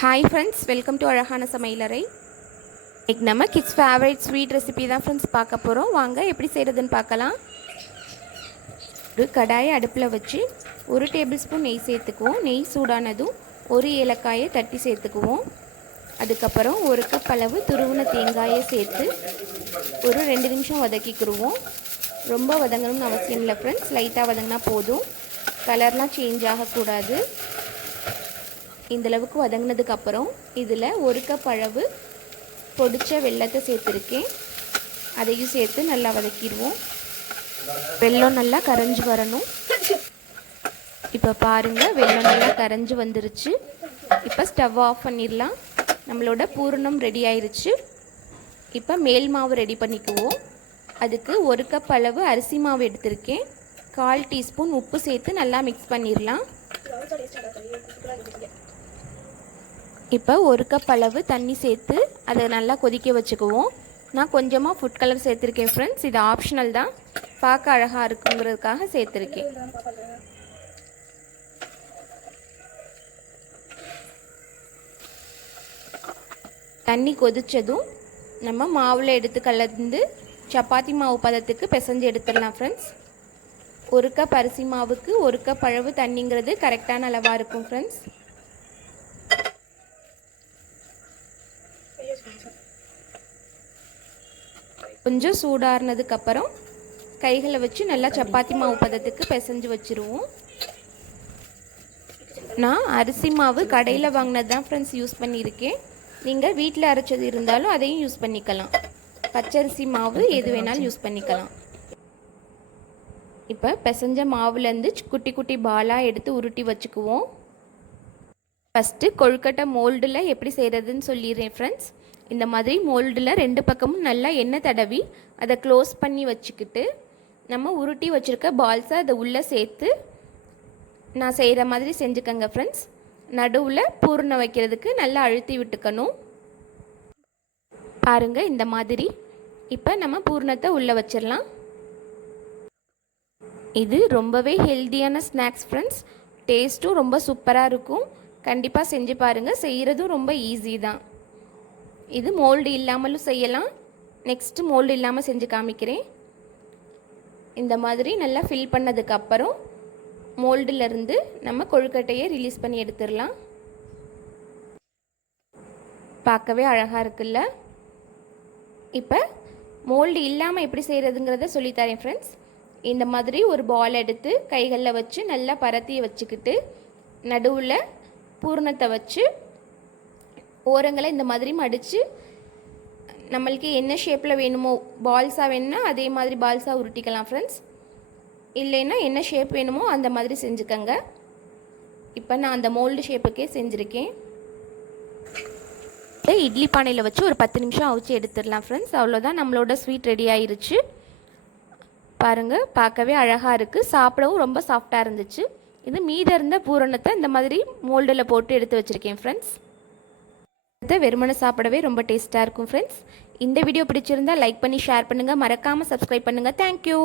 Hi friends, welcome to அழகான சமையலறை. இன்னைக்கு நம்ம kids favorite sweet recipe தான் friends பார்க்க போறோம். வாங்க எப்படி செய்யறதுன்னு பார்க்கலாம். ஒரு கடாயை அடுப்புல வச்சு 1 டேபிள்ஸ்பூன் நெய் சேர்த்துக்குவோம். நெய் சூடானதும் ஒரு ஏலக்காயை தட்டி சேர்த்துக்குவோம். அதுக்கப்புறம் 1 கப் அளவு துருவின தேங்காயை சேர்த்து ஒரு 2 நிமிஷம் வதக்கிக்குருவோம். ரொம்ப வதங்கணும்னு அவசியம் இல்லை ஃப்ரெண்ட்ஸ், லைட்டாக வதங்கினா போதும். கலர்லாம் சேஞ்ச் ஆகக்கூடாது. இந்தளவுக்கு வதங்கினதுக்கப்புறம் இதில் 1 கப் அளவு பொடிச்ச வெல்லத்தை சேர்த்துருக்கேன். அதையும் சேர்த்து நல்லா வதக்கிடுவோம். வெல்லம் நல்லா கரைஞ்சி வரணும். இப்போ பாருங்கள், வெல்லம் நல்லா கரைஞ்சி வந்துருச்சு. இப்போ ஸ்டவ் ஆஃப் பண்ணிடலாம். நம்மளோட பூரணம் ரெடி ஆயிடுச்சு. இப்போ மேல் மாவு ரெடி பண்ணிக்குவோம். அதுக்கு 1 கப் அளவு அரிசி மாவு எடுத்திருக்கேன். 1/4 டீஸ்பூன் உப்பு சேர்த்து நல்லா மிக்ஸ் பண்ணிடலாம். இப்போ 1 கப் அளவு தண்ணி சேர்த்து அதை நல்லா கொதிக்க வச்சுக்குவோம். நான் கொஞ்சமாக ஃபுட் கலர் சேர்த்துருக்கேன் ஃப்ரெண்ட்ஸ், இது ஆப்ஷனல் தான், பார்க்க அழகாக இருக்குங்கிறதுக்காக சேர்த்துருக்கேன். தண்ணி கொதித்ததும் நம்ம மாவில் எடுத்து கலந்து சப்பாத்தி மாவு பதத்துக்கு பிசைஞ்சு எடுத்துடலாம் ஃப்ரெண்ட்ஸ். 1 கப் அரிசி மாவுக்கு 1 கப் அளவு தண்ணிங்கிறது கரெக்டான அளவாக இருக்கும் ஃப்ரெண்ட்ஸ். கொஞ்சம் சூடாறினதுக்கப்புறம் கைகளை வச்சு நல்லா சப்பாத்தி மாவு பதத்துக்கு பிசைஞ்சு வச்சுருவோம். நான் அரிசி மாவு கடையில் வாங்கினது தான் ஃப்ரெண்ட்ஸ் யூஸ் பண்ணியிருக்கேன். நீங்கள் வீட்டில் அரைச்சது இருந்தாலும் அதையும் யூஸ் பண்ணிக்கலாம். பச்சரிசி மாவு எது வேணாலும் யூஸ் பண்ணிக்கலாம். இப்போ பிசைஞ்ச மாவுலேருந்து குட்டி குட்டி பாலாக எடுத்து உருட்டி வச்சுக்குவோம். ஃபஸ்ட்டு கொழுக்கட்டை மோல்டில் எப்படி செய்கிறதுன்னு சொல்லிடுறேன் ஃப்ரெண்ட்ஸ். இந்த மாதிரி மோல்டில் 2 பக்கமும் நல்லா எண்ணெய் தடவி அதை க்ளோஸ் பண்ணி வச்சுக்கிட்டு நம்ம உருட்டி வச்சுருக்க பால்ஸை அதை உள்ளே சேர்த்து நான் செய்கிற மாதிரி செஞ்சுக்கங்க ஃப்ரெண்ட்ஸ். நடுவில் பூர்ண வைக்கிறதுக்கு நல்லா அழுத்தி விட்டுக்கணும். பாருங்கள் இந்த மாதிரி. இப்போ நம்ம பூர்ணத்தை உள்ளே வச்சிடலாம். இது ரொம்பவே ஹெல்த்தியான ஸ்நாக்ஸ் ஃப்ரெண்ட்ஸ். டேஸ்ட்டும் ரொம்ப சூப்பராக இருக்கும். கண்டிப்பாக செஞ்சு பாருங்கள். செய்கிறதும் ரொம்ப ஈஸி தான். இது மோல்டு இல்லாமலும் செய்யலாம். நெக்ஸ்ட்டு மோல்டு இல்லாமல் செஞ்சு காமிக்கிறேன். இந்த மாதிரி நல்லா ஃபில் பண்ணதுக்கப்புறம் மோல்டிலேருந்து நம்ம கொழுக்கட்டையை ரிலீஸ் பண்ணி எடுத்துடலாம். பார்க்கவே அழகாக இருக்குல்ல. இப்போ மோல்டு இல்லாமல் எப்படி செய்கிறதுங்கிறத சொல்லித்தரேன் ஃப்ரெண்ட்ஸ். இந்த மாதிரி ஒரு பால் எடுத்து கைகளில் வச்சு நல்லா பரத்தி வச்சுக்கிட்டு நடுவில் பூரணத்தை வச்சு ஓரங்களை இந்த மாதிரி மடித்து நம்மளுக்கு என்ன ஷேப்பில் வேணுமோ, பால்ஸாக வேணும்னா அதே மாதிரி பால்ஸாக உருட்டிக்கலாம் ஃப்ரெண்ட்ஸ். இல்லைன்னா என்ன ஷேப் வேணுமோ அந்த மாதிரி செஞ்சுக்கங்க. இப்போ நான் அந்த மோல்டு ஷேப்புக்கே செஞ்சுருக்கேன். இட்லி பானையில் வச்சு ஒரு 10 நிமிஷம் அவிச்சு எடுத்துடலாம் ஃப்ரெண்ட்ஸ். அவ்வளோதான், நம்மளோட ஸ்வீட் ரெடி ஆயிருச்சு. பாருங்கள், பார்க்கவே அழகாக இருக்குது. சாப்பிடவும் ரொம்ப சாஃப்டாக இருந்துச்சு. இது மீத இருந்த பூரணத்தை இந்த மாதிரி மோல்டில் போட்டு எடுத்து வச்சுருக்கேன் ஃப்ரெண்ட்ஸ். வெறுமனை சாப்பிடவே ரொம்ப டேஸ்ட்டாக இருக்கும் ஃப்ரெண்ட்ஸ். இந்த வீடியோ பிடிச்சிருந்தால் லைக் பண்ணி ஷேர் பண்ணுங்கள். மறக்காமல் சப்ஸ்கிரைப் பண்ணுங்கள். தேங்க்யூ.